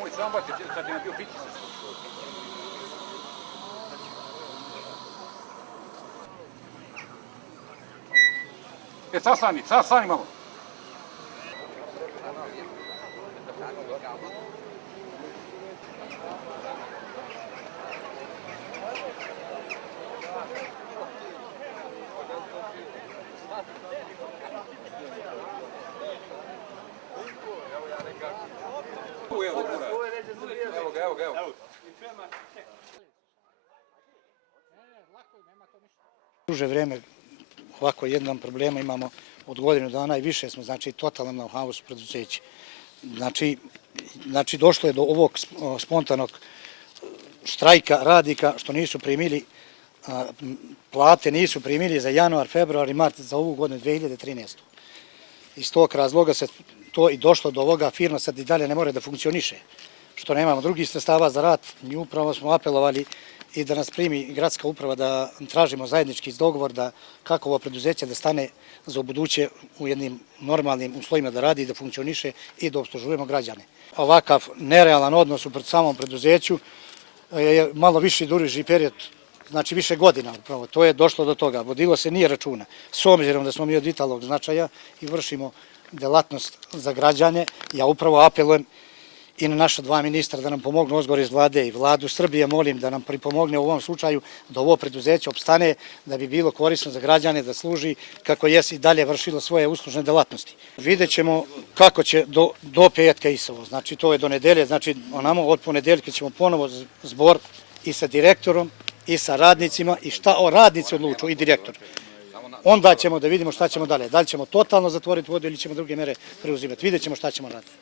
Moj sambat je sad je bio pritisak. Sad stani malo. Evo ga. Duže vreme ovako jedan problema imamo od godinu dana i više smo, znači, totalno na haosu preduzeća. Znači, došlo je do ovog spontanog štrajka radnika što nisu primili plate, nisu primili za januar, februar i mart za ovu godinu 2013. Iz tog razloga se to i došlo do ovoga, firma sad i dalje ne more da funkcioniše, što nemamo drugih sredstava za rad. Mi upravo smo apelovali i da nas primi gradska uprava, da tražimo zajednički dogovor da kako ovo preduzeće da stane za ubuduće u jednim normalnim uslovima da radi i da funkcioniše i da opslužujemo građane. Ovakav nerealan odnos u samom preduzeću je malo viši duži period, znači više godina upravo. To je došlo do toga. Vodilo se nije računa. S obzirom da smo mi od vitalnog značaja i vršimo delatnost za građane, ja upravo apelujem i na naša dva ministra da nam pomognu ozgore iz vlade i vladu Srbije, molim da nam pripomogne u ovom slučaju da ovo preduzeće opstane, da bi bilo korisno za građane, da služi kako je i dalje vršilo svoje uslužne delatnosti. Vidjet ćemo kako će do petka isovo, znači to je do nedelje, znači onamo od ponedeljka ćemo ponovo zbor i sa direktorom i sa radnicima i šta radnici odlučuju i direktor. Onda ćemo da vidimo šta ćemo dalje, da li ćemo totalno zatvoriti vodu ili ćemo druge mere preuzimati, vidjet ćemo šta ćemo raditi.